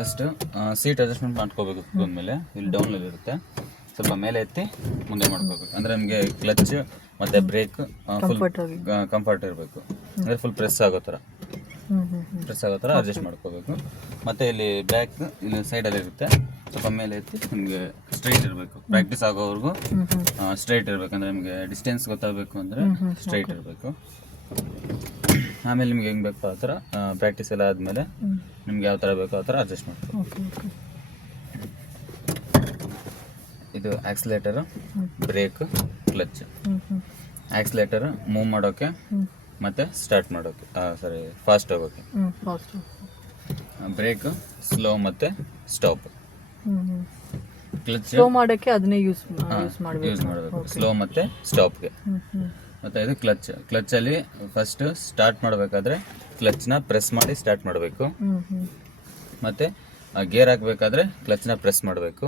First seat adjustment ಮಾಡ್ಕೋಬೇಕು ಮೇಲೆ ಇಲ್ಲಿ ಡೌನಲ್ಲಿ ಇರುತ್ತೆ, ಸ್ವಲ್ಪ ಮೇಲೆ ಎತ್ತಿ ಮುಂದೆ ಮಾಡ್ಕೋಬೇಕು. ಅಂದರೆ ನಮಗೆ ಕ್ಲಚ್ ಮತ್ತು ಬ್ರೇಕ್ ಫುಲ್ ಕಂಫರ್ಟ್ ಇರಬೇಕು, ಅಂದರೆ ಫುಲ್ ಪ್ರೆಸ್ ಆಗೋ ಥರ ಅಡ್ಜಸ್ಟ್ ಮಾಡ್ಕೋಬೇಕು. ಮತ್ತು ಇಲ್ಲಿ ಬ್ಯಾಕ್ ಇಲ್ಲಿ ಸೈಡಲ್ಲಿ ಇರುತ್ತೆ, ಸ್ವಲ್ಪ ಮೇಲೆ ಎತ್ತಿ ನಿಮಗೆ ಸ್ಟ್ರೈಟ್ ಇರಬೇಕು. ಪ್ರಾಕ್ಟೀಸ್ ಆಗೋವರೆಗೂ ಸ್ಟ್ರೈಟ್ ಇರಬೇಕು, ಅಂದರೆ ನಿಮಗೆ ಡಿಸ್ಟೆನ್ಸ್ ಗೊತ್ತಾಗಬೇಕು ಅಂದರೆ ಸ್ಟ್ರೈಟ್ ಇರಬೇಕು. ಆಮೇಲೆ ನಿಮ್ಗೆ ಹೆಂಗೆ ಬೇಕು ಆ ಥರ ಪ್ರಾಕ್ಟೀಸ್ ಎಲ್ಲ ಆದಮೇಲೆ ನಿಮ್ಗೆ ಯಾವ ಥರ ಬೇಕೋ ಆ ಥರ ಅಡ್ಜಸ್ಟ್ ಮಾಡ್ಬೇಕು. ಇದು ಆಕ್ಸಿಲೇಟರು, ಬ್ರೇಕ್, ಕ್ಲಚ್. ಆಕ್ಸಿಲೇಟರ್ ಮೂವ್ ಮಾಡೋಕ್ಕೆ ಮತ್ತು ಸ್ಟಾರ್ಟ್ ಮಾಡೋಕ್ಕೆ, ಫಾಸ್ಟ್ ಹೋಗೋಕ್ಕೆ. ಬ್ರೇಕ್ ಸ್ಲೋ ಮತ್ತು ಸ್ಟಾಪ್. ಕ್ಲಚ್ ಸ್ಲೋ ಮಾಡೋಕ್ಕೆ ಅದನ್ನೇ ಯೂಸ್ ಮಾಡಬೇಕು, ಸ್ಲೋ ಮತ್ತು ಸ್ಟಾಪ್ಗೆ. ಮತ್ತು ಇದು ಕ್ಲಚ್ಚಲ್ಲಿ ಫಸ್ಟ್ ಸ್ಟಾರ್ಟ್ ಮಾಡಬೇಕಾದ್ರೆ ಕ್ಲಚ್ನ ಪ್ರೆಸ್ ಮಾಡಿ ಸ್ಟಾರ್ಟ್ ಮಾಡಬೇಕು. ಮತ್ತು ಗೇರ್ ಹಾಕಬೇಕಾದ್ರೆ ಕ್ಲಚ್ನ ಪ್ರೆಸ್ ಮಾಡಬೇಕು.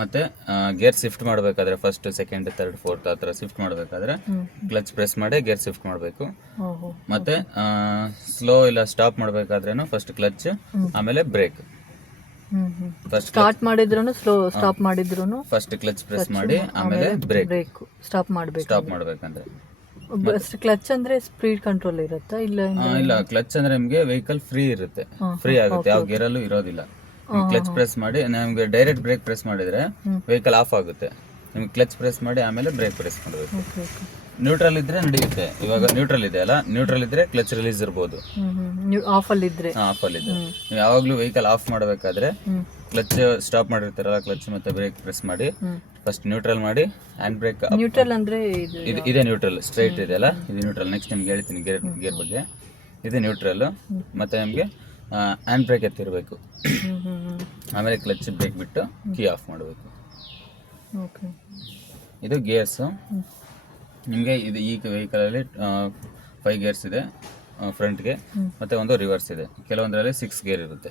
ಮತ್ತು ಗೇರ್ ಶಿಫ್ಟ್ ಮಾಡಬೇಕಾದ್ರೆ ಫಸ್ಟ್ ಸೆಕೆಂಡ್ ಥರ್ಡ್ ಫೋರ್ತ್ ಆ ಥರ ಶಿಫ್ಟ್ ಮಾಡಬೇಕಾದ್ರೆ ಕ್ಲಚ್ ಪ್ರೆಸ್ ಮಾಡಿ ಗೇರ್ ಶಿಫ್ಟ್ ಮಾಡಬೇಕು. ಮತ್ತು ಸ್ಲೋ ಇಲ್ಲ ಸ್ಟಾಪ್ ಮಾಡಬೇಕಾದ್ರೂ ಫಸ್ಟ್ ಕ್ಲಚ್ ಆಮೇಲೆ ಬ್ರೇಕ್. ಫಸ್ಟ್ ಸ್ಟಾರ್ಟ್ ಮಾಡಿದ್ರು ಸ್ಲೋ ಸ್ಟಾಪ್ ಮಾಡಿದ್ರು ಫಸ್ಟ್ ಕ್ಲಚ್ ಪ್ರೆಸ್ ಮಾಡಿ ಆಮೇಲೆ ಬ್ರೇಕ್ ಸ್ಟಾಪ್ ಮಾಡಬೇಕಂದ್ರೆ. ಕ್ಲಚ್ ಅಂದ್ರೆ ಸ್ಪೀಡ್ ಕಂಟ್ರೋಲ್ ಇರುತ್ತಾ? ಇಲ್ಲ, ಕ್ಲಚ್ ಅಂದ್ರೆ ನಿಮ್ಗೆ ವೆಹಿಕಲ್ ಫ್ರೀ ಇರುತ್ತೆ, ಫ್ರೀ ಆಗುತ್ತೆ, ಯಾವ ಗೇರಲ್ಲೂ ಇರೋದಿಲ್ಲ. ಕ್ಲಚ್ ಪ್ರೆಸ್ ಮಾಡಿ ನಮ್ಗೆ ಡೈರೆಕ್ಟ್ ಬ್ರೇಕ್ ಪ್ರೆಸ್ ಮಾಡಿದ್ರೆ ವೆಹಿಕಲ್ ಆಫ್ ಆಗುತ್ತೆ. ನಿಮ್ಗೆ ಕ್ಲಚ್ ಪ್ರೆಸ್ ಮಾಡಿ ಆಮೇಲೆ ಬ್ರೇಕ್ ಪ್ರೆಸ್ ಮಾಡಬೇಕು. ನ್ಯೂಟ್ರಲ್ ಇದ್ರೆ ನಡೆಯುತ್ತೆ. ಇವಾಗ ನ್ಯೂಟ್ರಲ್ ಇದೆ ಅಲ್ಲ, ನ್ಯೂಟ್ರಲ್ ಇದ್ರೆ ಕ್ಲಚ್ ರಿಲೀಸ್ ಇರ್ಬೋದು. ಆಫ್ ಅಲ್ಲಿ ಇದ್ರೆ ನೀವು ಯಾವಾಗ್ಲೂ ವೆಹಿಕಲ್ ಆಫ್ ಮಾಡಬೇಕಾದ್ರೆ ಕ್ಲಚ್ ಸ್ಟಾಪ್ ಮಾಡಿರ್ತಾರಲ್ಲ, ಕ್ಲಚ್ ಮತ್ತೆ ಬ್ರೇಕ್ ಪ್ರೆಸ್ ಮಾಡಿ ಫಸ್ಟ್ ನ್ಯೂಟ್ರಲ್ ಮಾಡಿ ಹ್ಯಾಂಡ್ ಬ್ರೇಕ್. ನ್ಯೂಟ್ರಲ್ ಅಂದ್ರೆ ಇದೆ ನ್ಯೂಟ್ರಲ್, ಸ್ಟ್ರೈಟ್ ಇದೆ ಅಲ್ಲ, ಇದು ನ್ಯೂಟ್ರಲ್. ನೆಕ್ಸ್ಟ್ ನಿಮ್ಗೆ ಹೇಳ್ತೀನಿ ಗೇರ್ ಬಗ್ಗೆ. ಇದು ನ್ಯೂಟ್ರಲ್. ಮತ್ತೆ ನಮ್ಗೆ ಹ್ಯಾಂಡ್ ಬ್ರೇಕ್ ಎತ್ತಿರಬೇಕು, ಆಮೇಲೆ ಕ್ಲಚ್ ಬ್ರೇಕ್ ಬಿಟ್ಟು ಕೀ ಆಫ್ ಮಾಡಬೇಕು. ಇದು ಗೇರ್ಸು. ನಿಮಗೆ ಇದು ಈ ವೆಹಿಕಲಲ್ಲಿ 5 ಗೇರ್ಸ್ ಇದೆ ಫ್ರಂಟ್ಗೆ, ಮತ್ತು ಒಂದು ರಿವರ್ಸ್ ಇದೆ. ಕೆಲವೊಂದರಲ್ಲಿ 6 ಗೇರ್ ಇರುತ್ತೆ.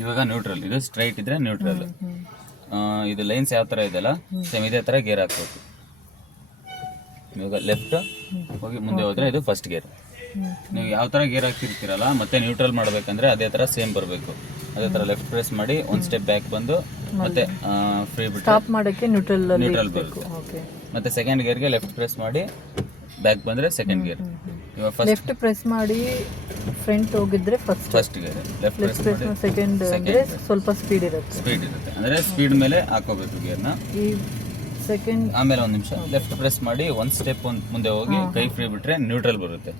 ಇವಾಗ ನ್ಯೂಟ್ರಲ್, ಇದು ಸ್ಟ್ರೈಟ್ ಇದ್ರೆ ನ್ಯೂಟ್ರಲ್. ಇದು ಲೈನ್ಸ್ ಯಾವ ಥರ ಇದೆಯಲ್ಲ ಸೇಮ್ ಇದೇ ಥರ ಗೇರ್ ಹಾಕ್ಬೇಕು. ಇವಾಗ ಲೆಫ್ಟ್ ಹೋಗಿ ಮುಂದೆ ಹೋದರೆ ಇದು ಫಸ್ಟ್ ಗೇರ್. ನೀವು ಯಾವ ಥರ ಗೇರ್ ಹಾಕಿರ್ತೀರಲ್ಲ ಮತ್ತೆ ನ್ಯೂಟ್ರಲ್ ಮಾಡಬೇಕಂದ್ರೆ ಅದೇ ಥರ ಸೇಮ್ ಬರಬೇಕು. ಅದೇ ಥರ ಲೆಫ್ಟ್ ಪ್ರೆಸ್ ಮಾಡಿ ಒಂದು ಸ್ಟೆಪ್ ಬ್ಯಾಕ್ ಬಂದು ಮತ್ತೆ ಫ್ರೀ ಬಿಟ್ಟು ಸ್ಟಾಪ್ ಮಾಡೋಕ್ಕೆ ನ್ಯೂಟ್ರಲ್ ಬರುತ್ತೆ. ಮತ್ತೆ ಸೆಕೆಂಡ್ ಗೇರ್ಗೆ ಲೆಫ್ಟ್ ಪ್ರೆಸ್ ಮಾಡಿ ಬ್ಯಾಕ್ ಬಂದರೆ ಸೆಕೆಂಡ್ ಗೇರ್. ಇವಾಗ ಲೆಫ್ಟ್ ಪ್ರೆಸ್ ಮಾಡಿ ಫ್ರಂಟ್ ಹೋಗಿದ್ರೆ ಫಸ್ಟ್ ಗೇರ್. ಲೆಫ್ಟ್ ಪ್ರೆಸ್ ಮಾಡಿ ಸೆಕೆಂಡ್ ಅಂದ್ರೆ ಸ್ವಲ್ಪ ಸ್ಪೀಡ್ ಇರುತ್ತೆ. ಅಂದರೆ ಸ್ಪೀಡ್ ಮೇಲೆ ಹಾಕೋಬೇಕು ಗೇರ್ನ. ಈ ಸೆಕೆಂಡ್ ಆಮೇಲೆ ಒಂದು ನಿಮಿಷ ಲೆಫ್ಟ್ ಪ್ರೆಸ್ ಮಾಡಿ ಒಂದು ಸ್ಟೆಪ್ ಮುಂದೆ ಹೋಗಿ ಕೈ ಫ್ರೀ ಬಿಟ್ರೆ ನ್ಯೂಟ್ರಲ್ ಬರುತ್ತೆ.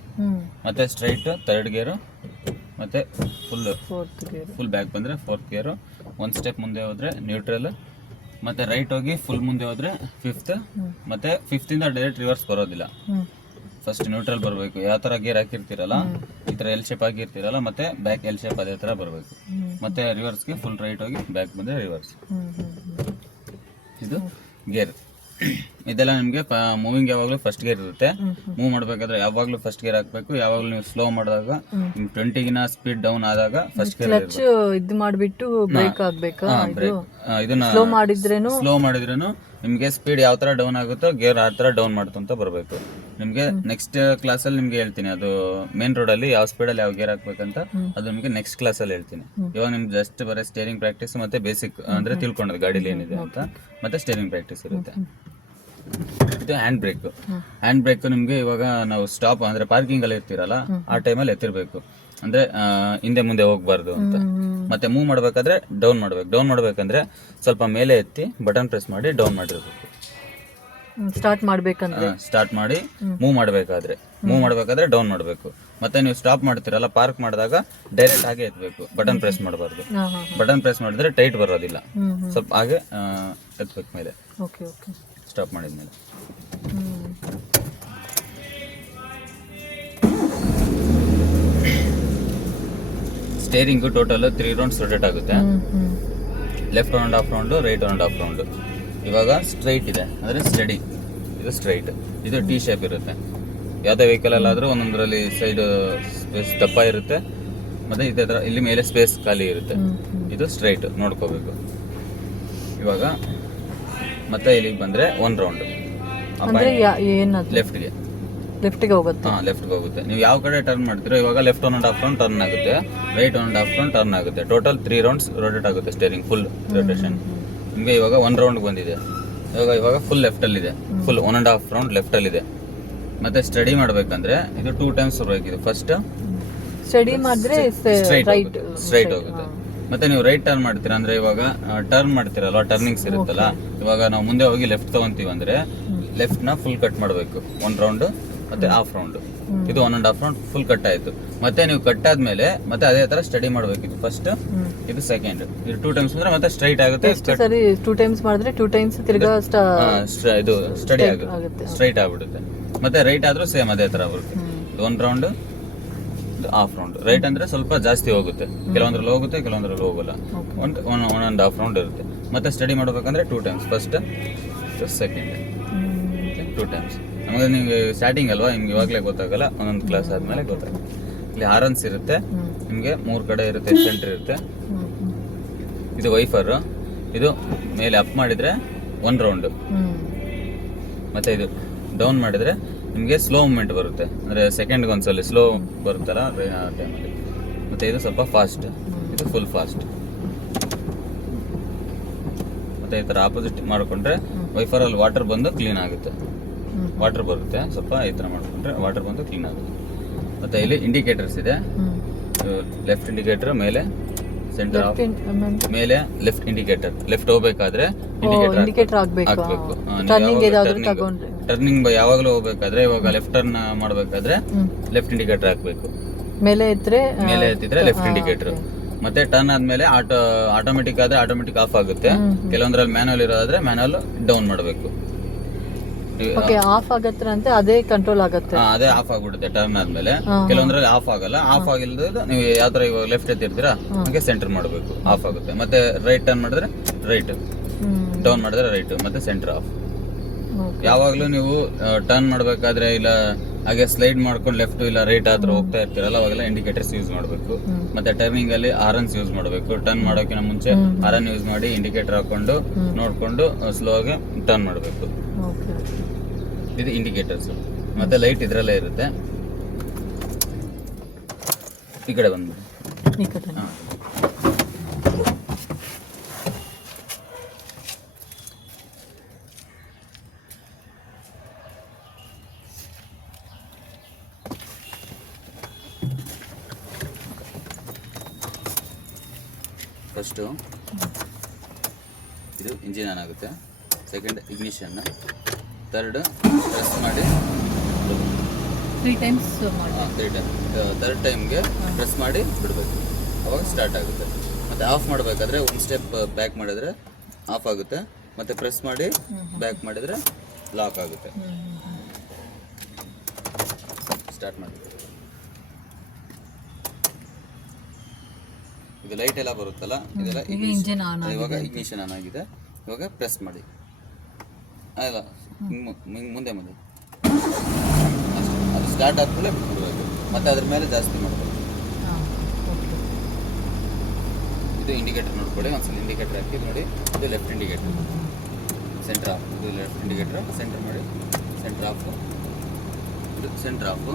ಮತ್ತೆ ಸ್ಟ್ರೈಟ್ ಥರ್ಡ್ ಗೇರು, ಮತ್ತೆ ಫುಲ್ ಬ್ಯಾಕ್ ಬಂದರೆ ಫೋರ್ತ್ ಗೇರು. ಒಂದು ಸ್ಟೆಪ್ ಮುಂದೆ ಹೋದ್ರೆ ನ್ಯೂಟ್ರಲ್, ಮತ್ತೆ ರೈಟ್ ಹೋಗಿ ಫುಲ್ ಮುಂದೆ ಹೋದ್ರೆ ಫಿಫ್ತ್. ಮತ್ತೆ ಫಿಫ್ತಿಂದ ಡೈರೆಕ್ಟ್ ರಿವರ್ಸ್ ಬರೋದಿಲ್ಲ, ಫಸ್ಟ್ ನ್ಯೂಟ್ರಲ್ ಬರಬೇಕು. ಯಾವ ಥರ ಗೇರ್ ಹಾಕಿರ್ತೀರಲ್ಲ ಈ ಥರ ಎಲ್ ಶೇಪ್ ಆಗಿರ್ತೀರಲ್ಲ, ಮತ್ತೆ ಬ್ಯಾಕ್ ಎಲ್ ಶೇಪ್ ಅದೇ ಥರ ಬರಬೇಕು. ಮತ್ತೆ ರಿವರ್ಸ್ಗೆ ಫುಲ್ ರೈಟ್ ಹೋಗಿ ಬ್ಯಾಕ್ ಬಂದರೆ ರಿವರ್ಸ್. ಇದು ಗೇರ್. ಇದೆಲ್ಲ ನಿಮಗೆ ಮೂವಿಂಗ್ ಯಾವಾಗಲೂ ಫಸ್ಟ್ ಗೇರ್ ಇರುತ್ತೆ. ಮೂವ್ ಮಾಡಬೇಕಾದ್ರೆ ಯಾವಾಗಲೂ ಫಸ್ಟ್ ಗೇರ್ ಹಾಕಬೇಕು. ಯಾವಾಗಲೂ ನೀವು ಸ್ಲೋ ಮಾಡಿದಾಗ 20ಗಿನ ಸ್ಪೀಡ್ ಡೌನ್ ಆದಾಗ ಫಸ್ಟ್ ಗೇರ್ ಇದು ಮಾಡಿಬಿಟ್ಟು ಬ್ರೇಕ್ ಆಗಬೇಕಾ? ಇದನ್ನ ಸ್ಲೋ ಮಾಡಿದ್ರೇನು ನಿಮಗೆ ಸ್ಪೀಡ್ ಯಾವ ಥರ ಡೌನ್ ಆಗುತ್ತೋ ಗೇರ್ ಆ ಥರ ಡೌನ್ ಮಾಡ್ತಂತ ಬರಬೇಕು. ನಿಮಗೆ ನೆಕ್ಸ್ಟ್ ಕ್ಲಾಸಲ್ಲಿ ನಿಮ್ಗೆ ಹೇಳ್ತೀನಿ, ಅದು ಮೇನ್ ರೋಡಲ್ಲಿ ಯಾವ ಸ್ಪೀಡಲ್ಲಿ ಯಾವ ಗೇರ್ ಹಾಕ್ಬೇಕಂತ ಅದು ನಿಮಗೆ ನೆಕ್ಸ್ಟ್ ಕ್ಲಾಸಲ್ಲಿ ಹೇಳ್ತೀನಿ. ಇವಾಗ ನಿಮ್ಗೆ ಜಸ್ಟ್ ಬರೀ ಸ್ಟೇರಿಂಗ್ ಪ್ರಾಕ್ಟೀಸ್ ಮತ್ತೆ ಬೇಸಿಕ್ ಅಂದರೆ ತಿಳ್ಕೊಂಡದ್ದು ಗಾಡೀಲಿ ಏನಿದೆ ಅಂತ, ಮತ್ತೆ ಸ್ಟೇರಿಂಗ್ ಪ್ರಾಕ್ಟೀಸ್ ಇರುತ್ತೆ. ಇದು ಹ್ಯಾಂಡ್ ಬ್ರೇಕ್ ನಿಮಗೆ ಇವಾಗ ನಾವು ಸ್ಟಾಪ್ ಅಂದರೆ ಪಾರ್ಕಿಂಗಲ್ಲಿ ಇರ್ತೀರಲ್ಲ ಆ ಟೈಮಲ್ಲಿ ಎತ್ತಿರಬೇಕು. ಅಂದರೆ ಹಿಂದೆ ಮುಂದೆ ಹೋಗ್ಬಾರ್ದು ಅಂತ. ಮತ್ತೆ ಮೂವ್ ಮಾಡಬೇಕಾದ್ರೆ ಡೌನ್ ಮಾಡಬೇಕಂದ್ರೆ ಸ್ವಲ್ಪ ಮೇಲೆ ಎತ್ತಿ ಬಟನ್ ಪ್ರೆಸ್ ಮಾಡಿ ಡೌನ್ ಮಾಡಿರ್ಬೇಕು. ಸ್ಟಾರ್ಟ್ ಮಾಡಿ ಮೂವ್ ಮಾಡಬೇಕಾದ್ರೆ ಡೌನ್ ಮಾಡಬೇಕು. ಮತ್ತೆ ನೀವು ಸ್ಟಾಪ್ ಮಾಡ್ತೀರಲ್ಲ ಪಾರ್ಕ್ ಮಾಡಿದಾಗ ಡೈರೆಕ್ಟ್ ಹಾಗೆ ಎತ್ತಬೇಕು, ಬಟನ್ ಪ್ರೆಸ್ ಮಾಡಬಾರ್ದು. ಬಟನ್ ಪ್ರೆಸ್ ಮಾಡಿದ್ರೆ ಟೈಟ್ ಬರೋದಿಲ್ಲ, ಸ್ವಲ್ಪ ಹಾಗೆ ಎತ್ತಬೇಕು ಮೇಲೆ ಸ್ಟಾಪ್ ಮಾಡಿದ್ಮೇಲೆ. ಸ್ಟೇರಿಂಗು ಟೋಟಲ್ 3 ರೌಂಡ್ಸ್ ರೊಟೇಟ್ ಆಗುತ್ತೆ. Left 1.5 round, right 1.5 round. ಇವಾಗ ಸ್ಟ್ರೈಟ್ ಇದೆ ಅಂದರೆ ಸ್ಟಡಿ, ಇದು ಸ್ಟ್ರೈಟ್. ಇದು ಟಿ ಶೇಪ್ ಇರುತ್ತೆ. ಯಾವುದೇ ವೆಹಿಕಲಲ್ಲಾದರೂ ಒಂದೊಂದರಲ್ಲಿ ಸೈಡ್ ಸ್ಪೇಸ್ ದಪ್ಪ ಇರುತ್ತೆ, ಮತ್ತು ಇದೇ ಥರ ಇಲ್ಲಿ ಮೇಲೆ ಸ್ಪೇಸ್ ಖಾಲಿ ಇರುತ್ತೆ. ಇದು ಸ್ಟ್ರೈಟ್ ನೋಡ್ಕೋಬೇಕು. ಇವಾಗ ಮತ್ತೆ ಇಲ್ಲಿಗೆ ಬಂದರೆ 1 ರೌಂಡು ಲೆಫ್ಟ್ಗೆ, ಲೆಫ್ಟಿಗೆ ಹೋಗುತ್ತೆ. ಹಾಂ ಲೆಫ್ಟ್ಗೆ ಹೋಗುತ್ತೆ. ನೀವು ಯಾವ ಕಡೆ ಟರ್ನ್ ಮಾಡ್ತೀರೋ ಇವಾಗ ಲೆಫ್ಟ್ 1.5 ರೌಂಡ್ ಟರ್ನ್ ಆಗುತ್ತೆ, ರೈಟ್ 1.5 ರೌಂಡ್ ಟರ್ನ್ ಆಗುತ್ತೆ. ಟೋಟಲ್ 3 ರೌಂಡ್ಸ್ ರೊಟೇಟ್ ಆಗುತ್ತೆ ಸ್ಟೇರಿಂಗ್ ಫುಲ್ ರೊಟೇಷನ್. ನಿಮಗೆ ಇವಾಗ 1 ರೌಂಡ್ ಬಂದಿದೆ, ಇವಾಗ ಫುಲ್ ಲೆಫ್ಟಲ್ಲಿದೆ, ಫುಲ್ 1.5 ರೌಂಡ್ ಲೆಫ್ಟಲ್ಲಿದೆ. ಮತ್ತೆ ಸ್ಟಡಿ ಮಾಡಬೇಕಂದ್ರೆ ಇದು 2 ಟೈಮ್ಸ್ ಬರಬೇಕಿದೆ. ಫಸ್ಟ್ ಸ್ಟಡಿ ಮಾಡಿದ್ರೆ ಸ್ಟ್ರೈಟ್ ಹೋಗುತ್ತೆ. ಮತ್ತೆ ನೀವು ರೈಟ್ ಟರ್ನ್ ಮಾಡ್ತೀರಾ ಅಂದ್ರೆ ಇವಾಗ ಟರ್ನ್ ಮಾಡ್ತೀರಲ್ವಾ, ಟರ್ನಿಂಗ್ಸ್ ಇರುತ್ತಲ್ಲ, ಇವಾಗ ನಾವು ಮುಂದೆ ಹೋಗಿ ಲೆಫ್ಟ್ ತಗೊಂತೀವಿ ಅಂದ್ರೆ ಲೆಫ್ಟ್ ನ ಫುಲ್ ಕಟ್ ಮಾಡಬೇಕು 1 ರೌಂಡ್ ಮತ್ತೆ ಹಾಫ್ ರೌಂಡ್. ಇದು 1.5 ರೌಂಡ್ ಫುಲ್ ಕಟ್ ಆಯ್ತು. ಮತ್ತೆ ನೀವು ಕಟ್ ಆದ್ಮೇಲೆ ಮತ್ತೆ ಅದೇ ತರ ಸ್ಟಡಿ ಮಾಡಬೇಕಿತ್ತು. ಫಸ್ಟ್ ಇದು ಸೆಕೆಂಡ್, ಇದು 2 ಟೈಮ್ಸ್ ಅಂದ್ರೆ ಮತ್ತೆ ಸ್ಟ್ರೈಟ್ ಆಗುತ್ತೆ. ಸರಿ 2 ಟೈಮ್ಸ್ ಮಾಡಿದ್ರೆ 2 ಟೈಮ್ಸ್ ತಿರ್ಗಾ ಇದು ಸ್ಟಡಿ ಆಗುತ್ತೆ, ಸ್ಟ್ರೈಟ್ ಆಗ್ಬಿಡುತ್ತೆ. ಮತ್ತೆ ರೈಟ್ ಆದ್ರೂ ಸೇಮ್ ಅದೇ ತರ ಬರುತ್ತೆ. 1 ರೌಂಡ್ ಹಾಫ್ ರೌಂಡ್. ರೈಟ್ ಅಂದ್ರೆ ಸ್ವಲ್ಪ ಜಾಸ್ತಿ ಹೋಗುತ್ತೆ, ಕೆಲವೊಂದ್ರಲ್ಲಿ ಹೋಗುತ್ತೆ ಕೆಲವೊಂದ್ರಲ್ಲಿ ಹೋಗಲ್ಲ. 1.5 ರೌಂಡ್ ಇರುತ್ತೆ. ಮತ್ತೆ ಸ್ಟಡಿ ಮಾಡ್ಬೇಕಂದ್ರೆ 2 ಟೈಮ್ಸ್, ಫಸ್ಟ್ ಸೆಕೆಂಡ್ 2 ಟೈಮ್ಸ್. ನಮಗೆ ನಿಮ್ಗೆ ಸ್ಟಾರ್ಟಿಂಗ್ ಅಲ್ವಾ, ನಿಮ್ಗೆ ಇವಾಗಲೇ ಗೊತ್ತಾಗಲ್ಲ, ಒಂದೊಂದು ಕ್ಲಾಸ್ ಆದ್ಮೇಲೆ ಗೊತ್ತಾಗುತ್ತೆ. ಇಲ್ಲಿ ಹಾರನ್ಸ್ ಇರುತ್ತೆ ನಿಮ್ಗೆ 3 ಕಡೆ ಇರುತ್ತೆ, ಸೆಂಟರ್ ಇರುತ್ತೆ. ಇದು ವೈಫರ್, ಇದು ಮೇಲೆ ಅಪ್ ಮಾಡಿದ್ರೆ 1 ರೌಂಡ್, ಮತ್ತೆ ಇದು ಡೌನ್ ಮಾಡಿದ್ರೆ ನಿಮಗೆ ಸ್ಲೋ ಮೂವ್ಮೆಂಟ್ ಬರುತ್ತೆ, ಅಂದ್ರೆ ಸೆಕೆಂಡ್ಗೆ ಒಂದ್ಸಲ ಸ್ಲೋ ಬರುತ್ತಲ್ಲ ಆ ಟೈಮಲ್ಲಿ. ಮತ್ತೆ ಇದು ಸ್ವಲ್ಪ ಫಾಸ್ಟ್, ಇದು ಫುಲ್ ಫಾಸ್ಟ್. ಮತ್ತೆ ಈ ತರ ಆಪೋಸಿಟ್ ಮಾಡ್ಕೊಂಡ್ರೆ ವೈಫರ್ ಅಲ್ಲಿ ವಾಟರ್ ಬಂದು ಕ್ಲೀನ್ ಆಗುತ್ತೆ, ವಾಟರ್ ಬರುತ್ತೆ. ಸ್ವಲ್ಪ ಈ ತರ ಮಾಡ್ಕೊಂಡ್ರೆ ವಾಟರ್ ಬಂದು ಕ್ಲೀನ್ ಆಗುತ್ತೆ. ಮತ್ತೆ ಇಲ್ಲಿ ಇಂಡಿಕೇಟರ್ಸ್ ಇದೆ, ಲೆಫ್ಟ್ ಇಂಡಿಕೇಟರ್ ಮೇಲೆ, ಸೆಂಟರ್ ಆಫ್ ಮೇಲೆ, ಲೆಫ್ಟ್ ಇಂಡಿಕೇಟರ್. ಲೆಫ್ಟ್ ಹೋಗ್ಬೇಕಾದ್ರೆ ಇಂಡಿಕೇಟರ್ ಹಾಕ್ಬೇಕು. ಟರ್ನಿಂಗ್ ಯಾವಾಗಲೂ ಹೋಗ್ಬೇಕಾದ್ರೆ, ಇವಾಗ ಲೆಫ್ಟ್ ಟರ್ನ್ ಮಾಡ್ಬೇಕಾದ್ರೆ ಲೆಫ್ಟ್ ಇಂಡಿಕೇಟರ್ ಹಾಕ್ಬೇಕು. ಮೇಲೆ ಎತ್ತಿದ್ರೆ ಲೆಫ್ಟ್ ಇಂಡಿಕೇಟರ್. ಮತ್ತೆ ಟರ್ನ್ ಆದ್ಮೇಲೆ ಆಟೋಮೆಟಿಕ್ ಆದ್ರೆ ಆಟೋಮೆಟಿಕ್ ಆಫ್ ಆಗುತ್ತೆ. ಕೆಲವೊಂದ್ರಲ್ಲಿ ಮ್ಯಾನುವಲ್ ಇರೋದಾದ್ರೆ ಮ್ಯಾನುವಲ್ ಡೌನ್ ಮಾಡಬೇಕು. ಆಫ್ ಆಗತ್ತೆ ಅಂತ ಅದೇ ಕಂಟ್ರೋಲ್ ಆಗುತ್ತೆ, ಅದೇ ಆಫ್ ಆಗ್ಬಿಡುತ್ತೆ ಟರ್ನ್ ಆದ್ಮೇಲೆ. ಕೆಲವೊಂದ್ರಲ್ಲಿ ಆಫ್ ಆಗಲ್ಲ. ಆಫ್ ಆಗಿಲ್ಲದ ನೀವು ಯಾವ ತರ ಇವಾಗ ಲೆಫ್ಟ್ ಎತ್ತಿರ್ತೀರಾ ಹಾಗೆ ಸೆಂಟರ್ ಮಾಡಬೇಕು, ಆಫ್ ಆಗುತ್ತೆ. ಮತ್ತೆ ರೈಟ್ ಟರ್ನ್ ಮಾಡಿದ್ರೆ ರೈಟ್, ಡೌನ್ ಮಾಡಿದ್ರೆ ರೈಟ್, ಮತ್ತೆ ಸೆಂಟರ್ ಆಫ್. ಯಾವಾಗ್ಲೂ ನೀವು ಟರ್ನ್ ಮಾಡ್ಬೇಕಾದ್ರೆ ಇಲ್ಲ ಹಾಗೆ ಸ್ಲೈಡ್ ಮಾಡ್ಕೊಂಡು ಲೆಫ್ಟ್ ಇಲ್ಲ ರೈಟ್ ಆತರ ಹೋಗ್ತಾ ಇರ್ತೀರಲ್ಲ, ಅವಾಗೆಲ್ಲ ಇಂಡಿಕೇಟರ್ಸ್ ಯೂಸ್ ಮಾಡಬೇಕು. ಮತ್ತೆ ಟರ್ನಿಂಗ್ ಅಲ್ಲಿ ಹಾರನ್ಸ್ ಯೂಸ್ ಮಾಡಬೇಕು. ಟರ್ನ್ ಮಾಡೋಕಿನ ಮುಂಚೆ ಹಾರನ್ ಯೂಸ್ ಮಾಡಿ ಇಂಡಿಕೇಟರ್ ಹಾಕೊಂಡು ನೋಡ್ಕೊಂಡು ಸ್ಲೋ ಆಗಿ ಟರ್ನ್ ಮಾಡಬೇಕು. ಇದು ಇಂಡಿಕೇಟರ್ಸ್. ಮತ್ತೆ ಲೈಟ್ ಇದ್ರಲ್ಲೇ ಇರುತ್ತೆ. ಈ ಕಡೆ ಬಂದ್ಬಿಡಿ. ಫಸ್ಟು ಇದು ಇಂಜಿನ್ ಆನ್ ಆಗುತ್ತೆ, ಸೆಕೆಂಡ್ ಇಗ್ನಿಷನ್, ಥರ್ಡ್ ಪ್ರೆಸ್ ಮಾಡಿ 3 ಟೈಮ್ಸ್ ಥರ್ಡ್ ಟೈಮ್ಗೆ ಪ್ರೆಸ್ ಮಾಡಿ ಬಿಡಬೇಕು, ಅವಾಗ ಸ್ಟಾರ್ಟ್ ಆಗುತ್ತೆ. ಮತ್ತು ಆಫ್ ಮಾಡಬೇಕಾದ್ರೆ ಒಂದು ಸ್ಟೆಪ್ ಬ್ಯಾಕ್ ಮಾಡಿದ್ರೆ ಆಫ್ ಆಗುತ್ತೆ, ಮತ್ತು ಪ್ರೆಸ್ ಮಾಡಿ ಬ್ಯಾಕ್ ಮಾಡಿದರೆ ಲಾಕ್ ಆಗುತ್ತೆ. ಸ್ಟಾರ್ಟ್ ಮಾಡಿ. ಇದು ಲೈಟ್ ಎಲ್ಲ ಬರುತ್ತಲ್ಲ, ಇದೆಲ್ಲ ಇವಾಗ ಇಗ್ನಿಷನ್ ಆನ್ ಆಗಿದೆ. ಇವಾಗ ಪ್ರೆಸ್ ಮಾಡಿ, ಅಲ್ಲ ಮುಂದೆ ಅಷ್ಟೇ. ಅದು ಸ್ಟಾರ್ಟ್ ಆದ್ಮೇಲೆ ಬಿಟ್ಬಿಡ್ಬೇಕು, ಮತ್ತೆ ಅದ್ರ ಮೇಲೆ ಜಾಸ್ತಿ ಮಾಡಬೇಕು. ಇದು ಇಂಡಿಕೇಟರ್ ನೋಡ್ಕೊಳ್ಳಿ, ಒಂದ್ಸಲ ಇಂಡಿಕೇಟರ್ ಹಾಕಿ ನೋಡಿ. ಇದು ಲೆಫ್ಟ್ ಇಂಡಿಕೇಟರ್, ಸೆಂಟರ್ ಆಫ್. ಇದು ಲೆಫ್ಟ್ ಇಂಡಿಕೇಟರ್ ಸೆಂಟರ್ ಮಾಡಿ, ಸೆಂಟರ್ ಆಫ್. ಇದು ಸೆಂಟರ್ ಆಫ್.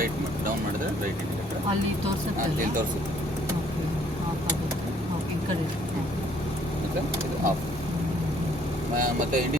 ರೈಟ್ ಡೌನ್ ಮಾಡಿದ್ರೆ ರೈಟ್ ಇಂಡಿಕೇಟರ್ ಅಲ್ಲಿ ತೋರಿಸುತ್ತೆ. ಮತ್ತೆ ಇದು ಆಫ್. ಮತ್ತೆ